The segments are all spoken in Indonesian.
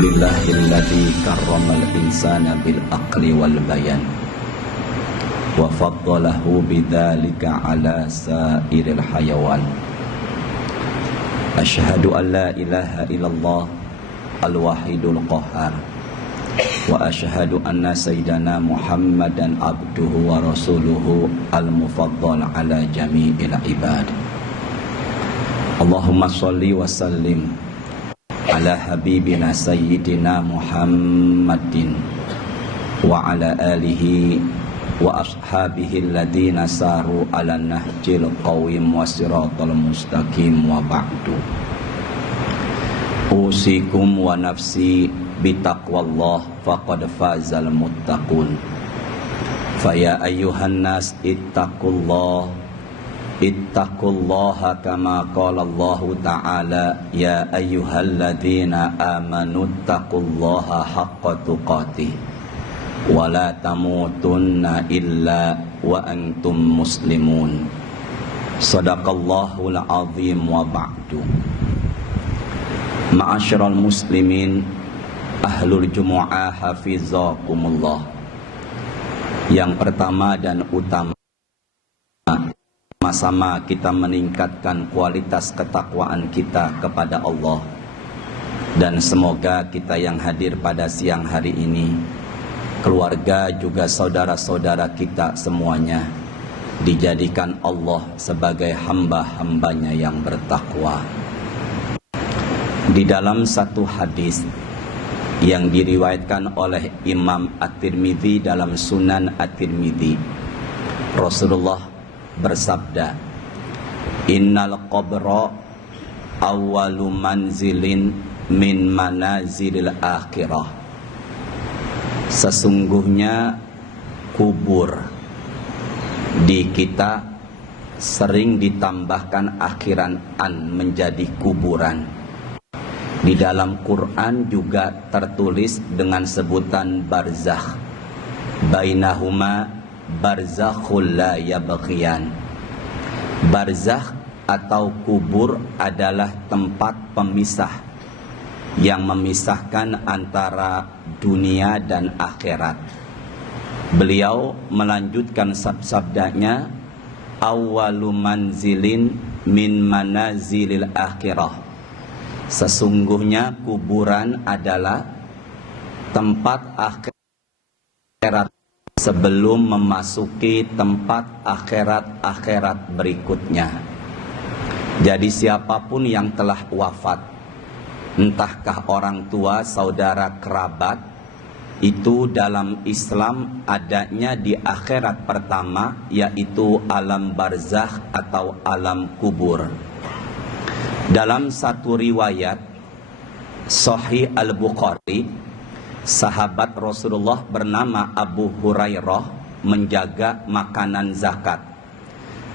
Lillahilladzi karramal insana bil aqli wal bayan wa faddalahu bidzalika ala sairil hayawan. Asyhadu an la ilaha illallah al-wahidul qahhar wa asyhadu anna sayyidana Muhammadan abduhu wa rasuluhu al-mufaddal ala jami'il ibad. Allahumma sholli wa sallim ala habibina sayyidina Muhammadin wa ala alihi wa ashabihi alladhina saru ala nahjil qawim wa siratal mustaqim wa ba'du. Usikum wa nafsi bitaqwallah faqad fazal muttaqun. Faya ayyuhan nas ittaqullaha kama qala Allah ta'ala ya ayyuhalladzina amanu ittaqullaha haqqa tuqatih wa la tamutunna illa wa antum muslimun. Shadaqallahul azim wa ba'du. Ma'asyiral muslimin ahlul jumu'ah hafizakumullah. Yang pertama dan utama, sama-sama kita meningkatkan kualitas ketakwaan kita kepada Allah. Dan semoga kita yang hadir pada siang hari ini, keluarga juga saudara-saudara kita semuanya, dijadikan Allah sebagai hamba-hambanya yang bertakwa. Di dalam satu hadis yang diriwayatkan oleh Imam At-Tirmidzi dalam Sunan At-Tirmidzi, Rasulullah bersabda, innal qabra awwalu manzilin min manazilil akhirah. Sesungguhnya kubur di kita sering ditambahkan akhiran an menjadi kuburan. Di dalam Quran juga tertulis dengan sebutan barzakh. Bainahuma barzakhul la yabghiyan. Barzakh atau kubur adalah tempat pemisah yang memisahkan antara dunia dan akhirat. Beliau melanjutkan sabdanya, awwalu manzilin min manazilil akhirah. Sesungguhnya kuburan adalah tempat akhirat sebelum memasuki tempat akhirat berikutnya. Jadi siapapun yang telah wafat, entahkah orang tua, saudara, kerabat, itu dalam Islam adanya di akhirat pertama, yaitu alam barzakh atau alam kubur. Dalam satu riwayat Sahih Al-Bukhari, sahabat Rasulullah bernama Abu Hurairah menjaga makanan zakat.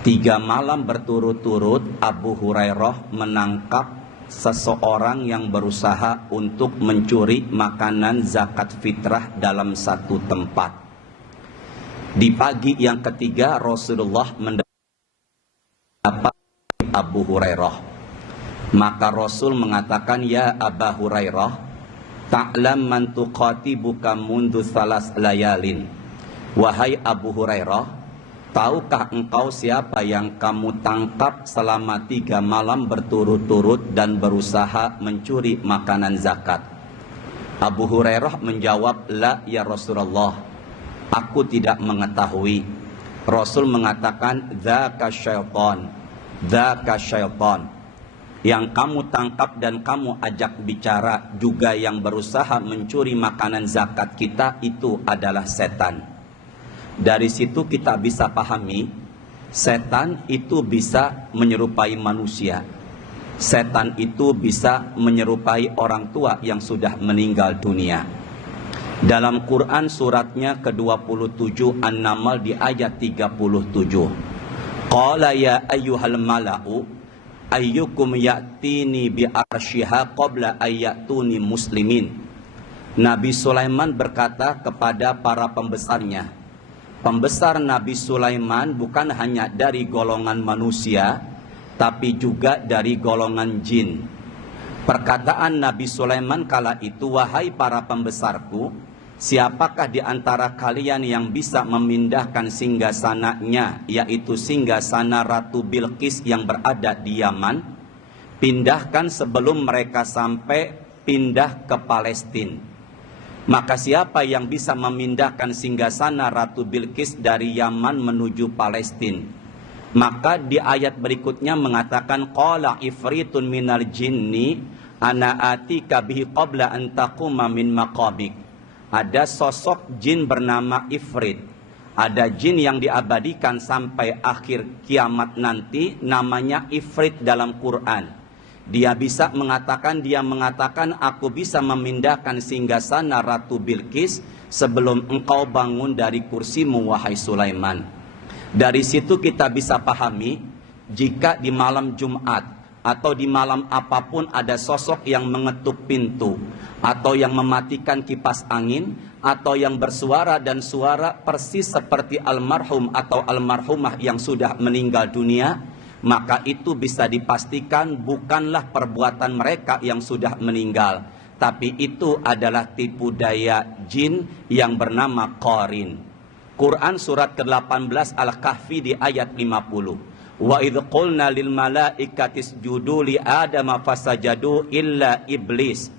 3 malam berturut-turut Abu Hurairah menangkap seseorang yang berusaha untuk mencuri makanan zakat fitrah dalam satu tempat. Di pagi yang ketiga Rasulullah mendapat Abu Hurairah. Maka Rasul mengatakan, ya Aba Hurairah, ta'lam man tuqatibuka mundu salas layalin. Wahai Abu Hurairah, tahukah engkau siapa yang kamu tangkap selama 3 malam berturut-turut dan berusaha mencuri makanan zakat? Abu Hurairah menjawab, la ya Rasulullah, aku tidak mengetahui. Rasul mengatakan, dzaka syaitan, dzaka syaitan. Yang kamu tangkap dan kamu ajak bicara juga yang berusaha mencuri makanan zakat kita, itu adalah setan. Dari situ kita bisa pahami, setan itu bisa menyerupai manusia. Setan itu bisa menyerupai orang tua yang sudah meninggal dunia. Dalam Quran suratnya ke-27 An-Naml di ayat 37. Qala ya ayyuhal mala'u ayyukum ya'tini bi arsyiha qabla ayyatuni muslimin. Nabi Sulaiman berkata kepada para pembesarnya. Pembesar Nabi Sulaiman bukan hanya dari golongan manusia, tapi juga dari golongan jin. Perkataan Nabi Sulaiman kala itu, wahai para pembesarku, siapakah di antara kalian yang bisa memindahkan singgasananya, yaitu singgasana Ratu Bilqis yang berada di Yaman, pindahkan sebelum mereka sampai pindah ke Palestina. Maka siapa yang bisa memindahkan singgasana Ratu Bilqis dari Yaman menuju Palestina? Maka di ayat berikutnya mengatakan, qala ifritun minal jinni ana atika bihi qabla an taquma min maqabik. Ada sosok jin bernama Ifrit. Ada jin yang diabadikan sampai akhir kiamat nanti, namanya Ifrit dalam Quran. Dia mengatakan aku bisa memindahkan singgasana Ratu Bilqis sebelum engkau bangun dari kursimu, wahai Sulaiman. Dari situ kita bisa pahami, jika di malam Jumat atau di malam apapun ada sosok yang mengetuk pintu, atau yang mematikan kipas angin, atau yang bersuara dan suara persis seperti almarhum atau almarhumah yang sudah meninggal dunia, maka itu bisa dipastikan bukanlah perbuatan mereka yang sudah meninggal, tapi itu adalah tipu daya jin yang bernama qarin. Quran surat ke-18 Al-Kahfi di ayat 50. Wa idh qulna lil malaikati isjudu li adama fasajadu illa iblis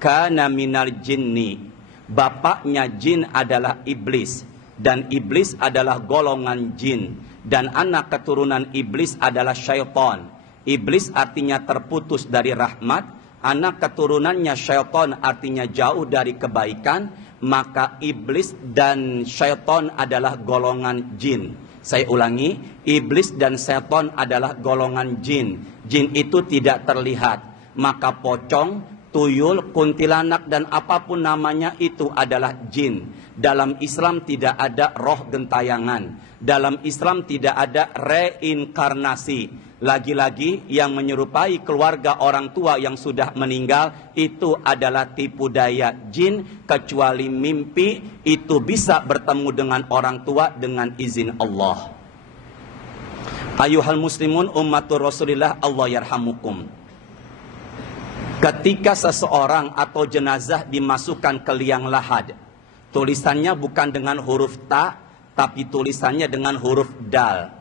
kana minal jinni. Bapaknya jin adalah iblis, dan iblis adalah golongan jin, dan anak keturunan iblis adalah syaitan. Iblis artinya terputus dari rahmat, anak keturunannya syaitan artinya jauh dari kebaikan. Maka iblis dan syaitan adalah golongan jin. Saya ulangi, iblis dan setan adalah golongan jin. Jin itu tidak terlihat. Maka pocong, tuyul, kuntilanak dan apapun namanya itu adalah jin. Dalam Islam tidak ada roh gentayangan. Dalam Islam tidak ada reinkarnasi. Lagi-lagi yang menyerupai keluarga orang tua yang sudah meninggal itu adalah tipu daya jin, kecuali mimpi itu bisa bertemu dengan orang tua dengan izin Allah. Ayuhal muslimun ummatur Rasulillah, Allah yarhamukum. Ketika seseorang atau jenazah dimasukkan ke liang lahat, tulisannya bukan dengan huruf ta, tapi tulisannya dengan huruf dal.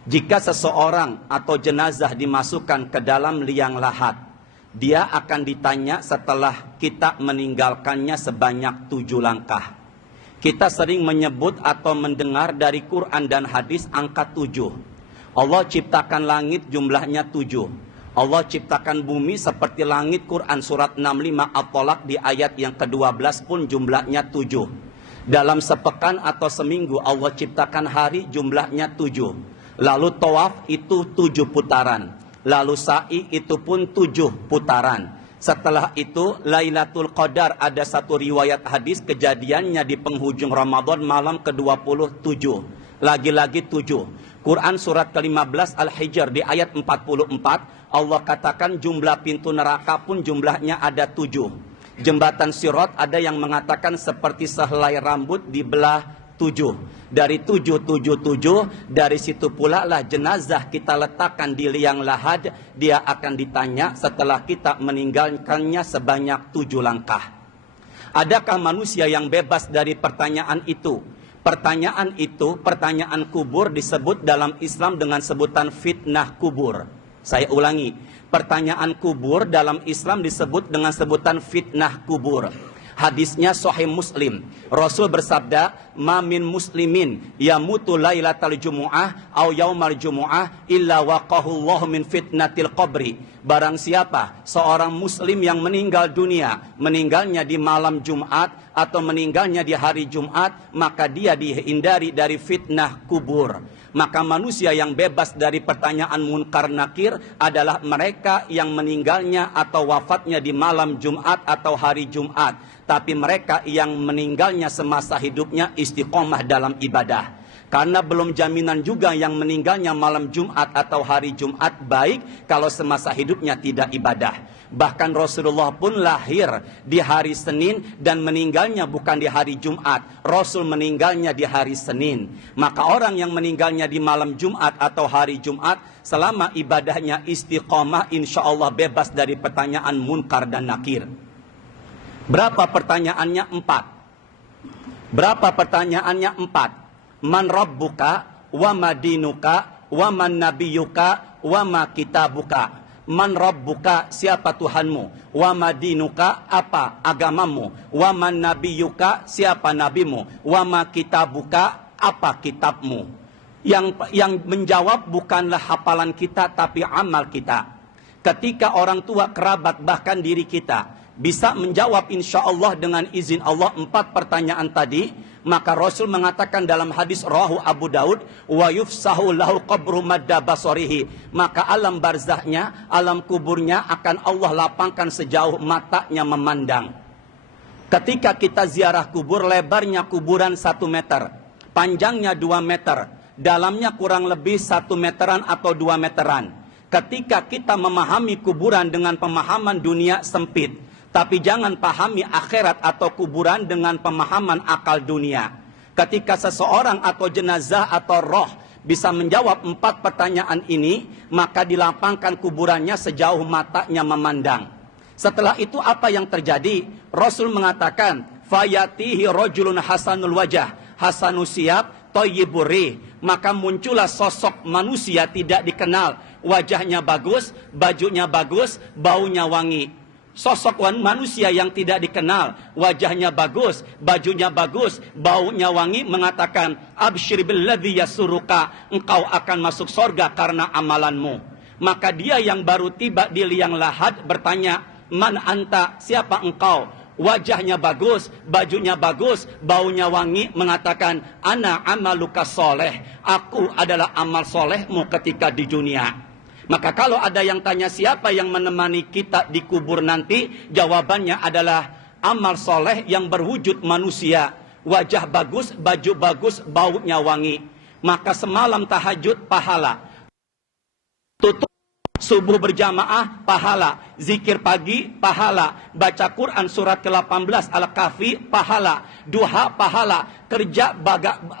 Jika seseorang atau jenazah dimasukkan ke dalam liang lahat, dia akan ditanya setelah kita meninggalkannya sebanyak 7 langkah. Kita sering menyebut atau mendengar dari Quran dan hadis angka 7. Allah ciptakan langit jumlahnya 7. Allah ciptakan bumi seperti langit, Quran surat 65 At-Tolak di ayat yang ke-12 pun jumlahnya 7. Dalam sepekan atau seminggu Allah ciptakan hari jumlahnya 7. Lalu tawaf itu 7 putaran. Lalu sa'i itu pun 7 putaran. Setelah itu Lailatul Qadar, ada satu riwayat hadis kejadiannya di penghujung Ramadan malam ke-27. Lagi-lagi 7. Quran surat ke-15 Al-Hijr di ayat 44 Allah katakan jumlah pintu neraka pun jumlahnya ada 7. Jembatan Sirat ada yang mengatakan seperti sehelai rambut dibelah 7. Dari 777, dari situ pula lah jenazah kita letakkan di liang lahat. Dia akan ditanya setelah kita meninggalkannya sebanyak 7 langkah. Adakah manusia yang bebas dari pertanyaan itu? Pertanyaan itu, pertanyaan kubur, disebut dalam Islam dengan sebutan fitnah kubur. Saya ulangi, pertanyaan kubur dalam Islam disebut dengan sebutan fitnah kubur. Hadisnya Sahih Muslim. Rasul bersabda, "Ma min muslimin yamutu lailatal jumu'ah au yaumal jumu'ah illa waqahu Allah min fitnatil qabri." Barang siapa seorang muslim yang meninggal dunia, meninggalnya di malam Jumat atau meninggalnya di hari Jumat, maka dia dihindari dari fitnah kubur. Maka manusia yang bebas dari pertanyaan munkar nakir adalah mereka yang meninggalnya atau wafatnya di malam Jumat atau hari Jumat. Tapi mereka yang meninggalnya semasa hidupnya istiqomah dalam ibadah. Karena belum jaminan juga yang meninggalnya malam Jumat atau hari Jumat baik kalau semasa hidupnya tidak ibadah. Bahkan Rasulullah pun lahir di hari Senin dan meninggalnya bukan di hari Jumat. Rasul meninggalnya di hari Senin. Maka orang yang meninggalnya di malam Jumat atau hari Jumat, selama ibadahnya istiqomah, insya Allah bebas dari pertanyaan munkar dan nakir. Berapa pertanyaannya? 4. Berapa pertanyaannya? 4. Man rabbuka wa madinuka wa man nabiyuka wa ma kitabuka. Man rabbuka, siapa Tuhanmu? Wa madinuka, apa agamamu? Wa man nabiyuka, siapa nabimu? Wa ma kitabuka, apa kitabmu? Yang menjawab bukanlah hafalan kita tapi amal kita. Ketika orang tua, kerabat, bahkan diri kita bisa menjawab insya Allah dengan izin Allah 4 pertanyaan tadi, maka Rasul mengatakan dalam hadis rawahu Abu Daud, wa yufsahu lahu qabru madda basarihi, maka alam barzahnya, alam kuburnya akan Allah lapangkan sejauh matanya memandang. Ketika kita ziarah kubur, lebarnya kuburan 1 meter, panjangnya 2 meter, dalamnya kurang lebih 1 meteran atau 2 meteran. Ketika kita memahami kuburan dengan pemahaman dunia sempit, tapi jangan pahami akhirat atau kuburan dengan pemahaman akal dunia. Ketika seseorang atau jenazah atau roh bisa menjawab 4 pertanyaan ini, maka dilapangkan kuburannya sejauh matanya memandang. Setelah itu apa yang terjadi? Rasul mengatakan, fayatihi rajulun hasanul wajah, hasanus siyab, thayyibur rih. Maka muncullah sosok manusia tidak dikenal, wajahnya bagus, bajunya bagus, baunya wangi. Sosok manusia yang tidak dikenal, wajahnya bagus, bajunya bagus, baunya wangi, mengatakan, absyir billadzi yasuruka, engkau akan masuk sorga karena amalanmu. Maka dia yang baru tiba di liang lahat bertanya, man anta, siapa engkau? Wajahnya bagus, bajunya bagus, baunya wangi, mengatakan, ana amaluka soleh, aku adalah amal solehmu ketika di dunia. Maka kalau ada yang tanya siapa yang menemani kita di kubur nanti, jawabannya adalah amal soleh yang berwujud manusia. Wajah bagus, baju bagus, baunya wangi. Maka semalam tahajud, pahala. Tutup subuh berjamaah, pahala. Zikir pagi, pahala. Baca Quran surat ke-18 Al-Kahfi, pahala. Duha, pahala. Kerja,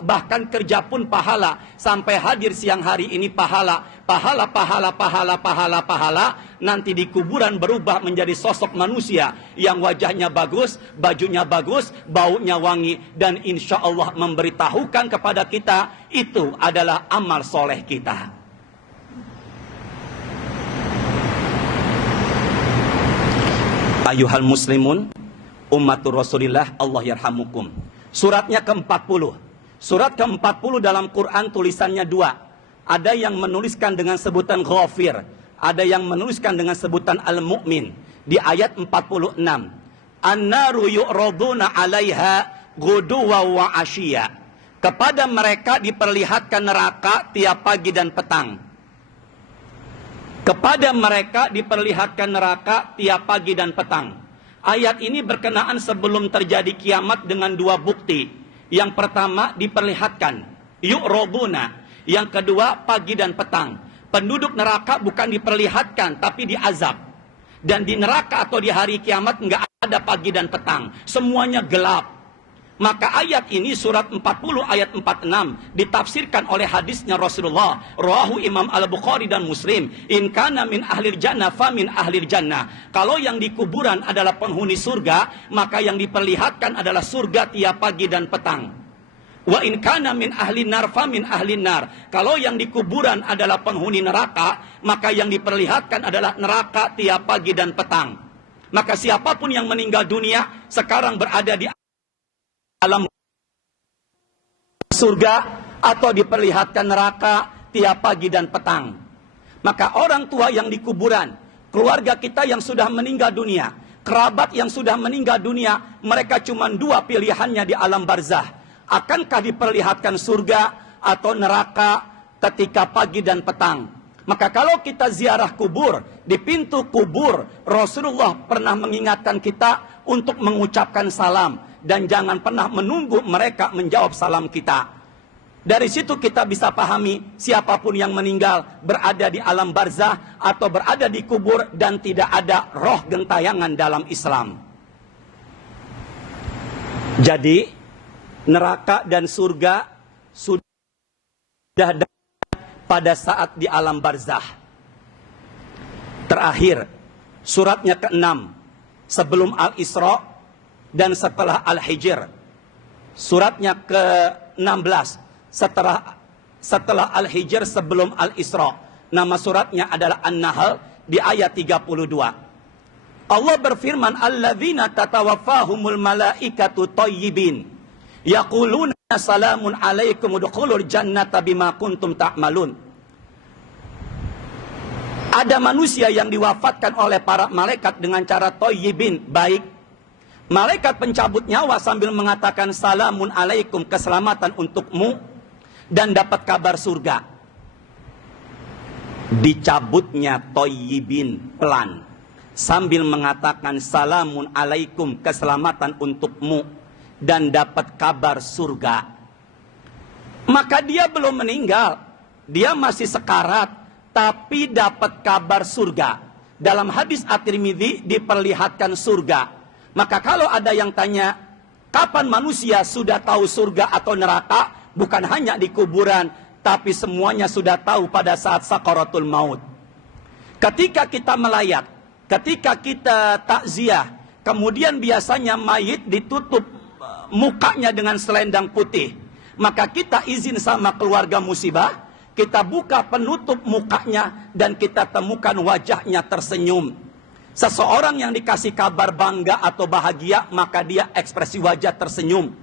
bahkan kerja pun pahala. Sampai hadir siang hari ini, pahala. Pahala, pahala, pahala, pahala, pahala. Nanti di kuburan berubah menjadi sosok manusia yang wajahnya bagus, bajunya bagus, baunya wangi. Dan insya Allah memberitahukan kepada kita, itu adalah amal soleh kita. Ayuhal muslimun, ummatur Rasulillah, Allah yarhamukum. Suratnya ke-40. Surat ke-40 dalam Quran tulisannya 2. Ada yang menuliskan dengan sebutan Ghafir, ada yang menuliskan dengan sebutan Al-Mu'min. Di ayat 46, An-naru yu'raduna 'alaiha ghuduwa wa 'ashiyya. Kepada mereka diperlihatkan neraka tiap pagi dan petang. Kepada mereka diperlihatkan neraka tiap pagi dan petang. Ayat ini berkenaan sebelum terjadi kiamat dengan 2 bukti. Yang pertama diperlihatkan, yu'raduna. Yang kedua pagi dan petang. Penduduk neraka bukan diperlihatkan tapi diazab. Dan di neraka atau di hari kiamat enggak ada pagi dan petang, semuanya gelap. Maka ayat ini surat 40 ayat 46 ditafsirkan oleh hadisnya Rasulullah, rawahu Imam Al-Bukhari dan Muslim, in kana min ahlir jannah fa min ahlir jannah. Kalau yang di kuburan adalah penghuni surga, maka yang diperlihatkan adalah surga tiap pagi dan petang. Wa in kana min ahli nar fa min ahli nar. Kalau yang di kuburan adalah penghuni neraka, maka yang diperlihatkan adalah neraka tiap pagi dan petang. Maka siapapun yang meninggal dunia sekarang berada di alam surga atau diperlihatkan neraka tiap pagi dan petang. Maka orang tua yang di kuburan, keluarga kita yang sudah meninggal dunia, kerabat yang sudah meninggal dunia, mereka cuma 2 pilihannya di alam barzah. Akankah diperlihatkan surga atau neraka ketika pagi dan petang? Maka kalau kita ziarah kubur, di pintu kubur, Rasulullah pernah mengingatkan kita untuk mengucapkan salam. Dan jangan pernah menunggu mereka menjawab salam kita. Dari situ kita bisa pahami siapapun yang meninggal berada di alam barzah atau berada di kubur dan tidak ada roh gentayangan dalam Islam. Jadi neraka dan surga sudah ada pada saat di alam barzah. Terakhir, suratnya ke-6 sebelum Al-Isra dan setelah Al-Hijr. Suratnya ke-16 setelah Al-Hijr sebelum Al-Isra. Nama suratnya adalah An-Nahl di ayat 32. Allah berfirman, alladzina tatawaffahumul malaikatu thayyibin yaquluna salamun alaikum udkhulul jannata bima kuntum ta'malun. Ada manusia yang diwafatkan oleh para malaikat dengan cara thayyibin, baik. Malaikat pencabut nyawa sambil mengatakan salamun alaikum, keselamatan untukmu, dan dapat kabar surga. Dicabutnya thayyibin, pelan, sambil mengatakan salamun alaikum, keselamatan untukmu, dan dapat kabar surga. Maka dia belum meninggal, dia masih sekarat, tapi dapat kabar surga. Dalam hadis At-Tirmidzi diperlihatkan surga. Maka kalau ada yang tanya, kapan manusia sudah tahu surga atau neraka? Bukan hanya di kuburan, tapi semuanya sudah tahu pada saat sakaratul maut. Ketika kita melayat, ketika kita takziah, kemudian biasanya mayit ditutup mukanya dengan selendang putih. Maka kita izin sama keluarga musibah, kita buka penutup mukanya dan kita temukan wajahnya tersenyum. Seseorang yang dikasih kabar bangga atau bahagia, maka dia ekspresi wajah tersenyum.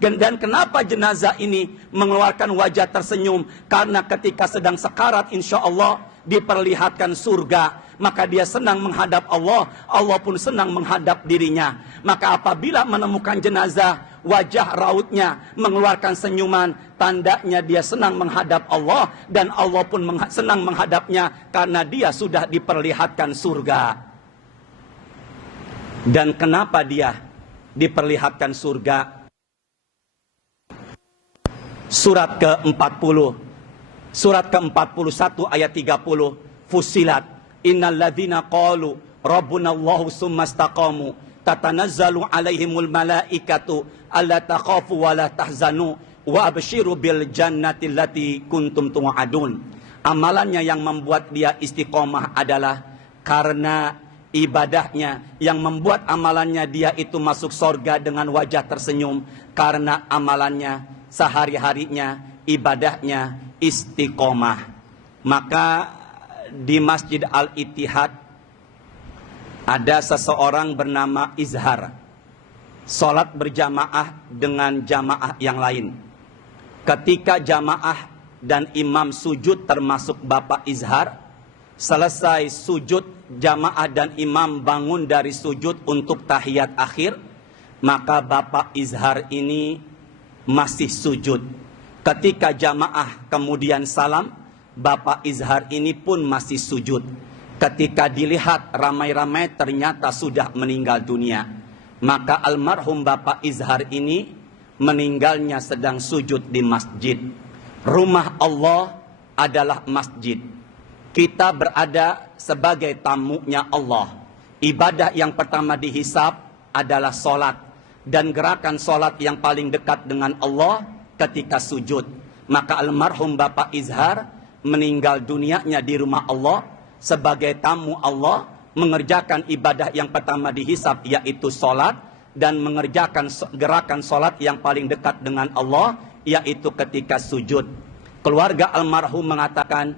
Dan kenapa jenazah ini mengeluarkan wajah tersenyum? Karena ketika sedang sekarat, insya Allah diperlihatkan surga, maka dia senang menghadap Allah, Allah pun senang menghadap dirinya. Maka apabila menemukan jenazah, wajah rautnya mengeluarkan senyuman, tandanya dia senang menghadap Allah, dan Allah pun senang menghadapnya karena dia sudah diperlihatkan surga. Dan kenapa dia diperlihatkan surga? Surat ke-40, surat ke-41 ayat 30, Fussilat, innal ladzina qalu rabbunallahu tsumma istaqamu tatanazzalu alaihimul malaikatu alla takhafu wa la tahzanu wa abshiru bil jannati allati kuntum tu'adun. Amalannya yang membuat dia istiqomah adalah karena ibadahnya, yang membuat amalannya dia itu masuk surga dengan wajah tersenyum, karena amalannya sehari-harinya, ibadahnya istiqomah. Maka di Masjid Al-Ittihad ada seseorang bernama Izhar, sholat berjamaah dengan jamaah yang lain. Ketika jamaah dan imam sujud termasuk Bapak Izhar, selesai sujud jamaah dan imam bangun dari sujud untuk tahiyat akhir, maka Bapak Izhar ini masih sujud. Ketika jamaah kemudian salam, Bapak Izhar ini pun masih sujud. Ketika dilihat ramai-ramai ternyata sudah meninggal dunia, maka almarhum Bapak Izhar ini meninggalnya sedang sujud di masjid. Rumah Allah adalah masjid. Kita berada sebagai tamunya Allah. Ibadah yang pertama dihisab adalah solat. Dan gerakan solat yang paling dekat dengan Allah ketika sujud. Maka almarhum Bapak Izhar meninggal dunianya di rumah Allah sebagai tamu Allah, mengerjakan ibadah yang pertama dihisab yaitu solat, dan mengerjakan gerakan solat yang paling dekat dengan Allah yaitu ketika sujud. Keluarga almarhum mengatakan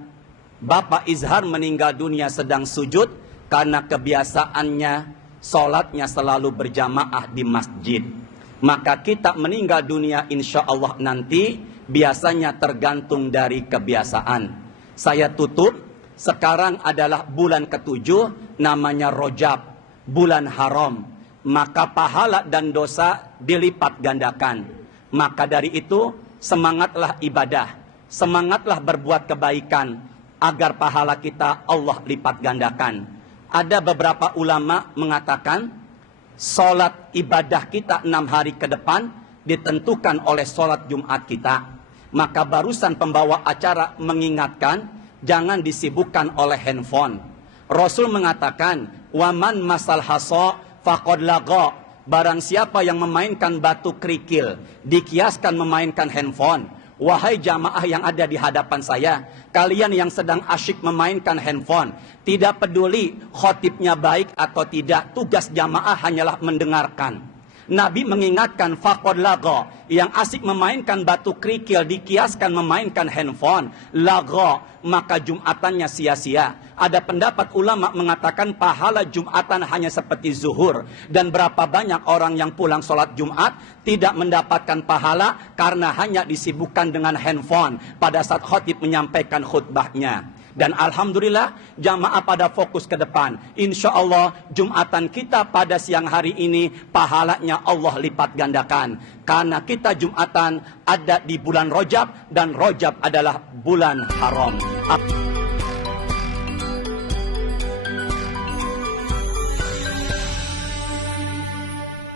Bapak Izhar meninggal dunia sedang sujud karena kebiasaannya solatnya selalu berjamaah di masjid. Maka kita meninggal dunia insya Allah nanti biasanya tergantung dari kebiasaan. Saya tutup, sekarang adalah bulan ke-7, namanya Rajab, bulan haram. Maka pahala dan dosa dilipat gandakan. Maka dari itu semangatlah ibadah, semangatlah berbuat kebaikan, agar pahala kita Allah lipat gandakan. Ada beberapa ulama mengatakan solat ibadah kita 6 hari ke depan ditentukan oleh solat Jumat kita. Maka barusan pembawa acara mengingatkan, jangan disibukkan oleh handphone. Rasul mengatakan, waman masal hasa faqad laga. Barang siapa yang memainkan batu kerikil, dikiaskan memainkan handphone. Wahai jamaah yang ada di hadapan saya, kalian yang sedang asyik memainkan handphone, tidak peduli khotibnya baik atau tidak, tugas jamaah hanyalah mendengarkan. Nabi mengingatkan faqad laga, yang asik memainkan batu kerikil dikiaskan memainkan handphone, laga, maka jumatannya sia-sia. Ada pendapat ulama mengatakan pahala jumatan hanya seperti zuhur, dan berapa banyak orang yang pulang sholat Jumat tidak mendapatkan pahala karena hanya disibukkan dengan handphone pada saat khatib menyampaikan khutbahnya. Dan alhamdulillah jamaah pada fokus ke depan. Insya Allah jumatan kita pada siang hari ini pahalanya Allah lipat gandakan. Karena kita jumatan ada di bulan Rajab, dan Rajab adalah bulan haram.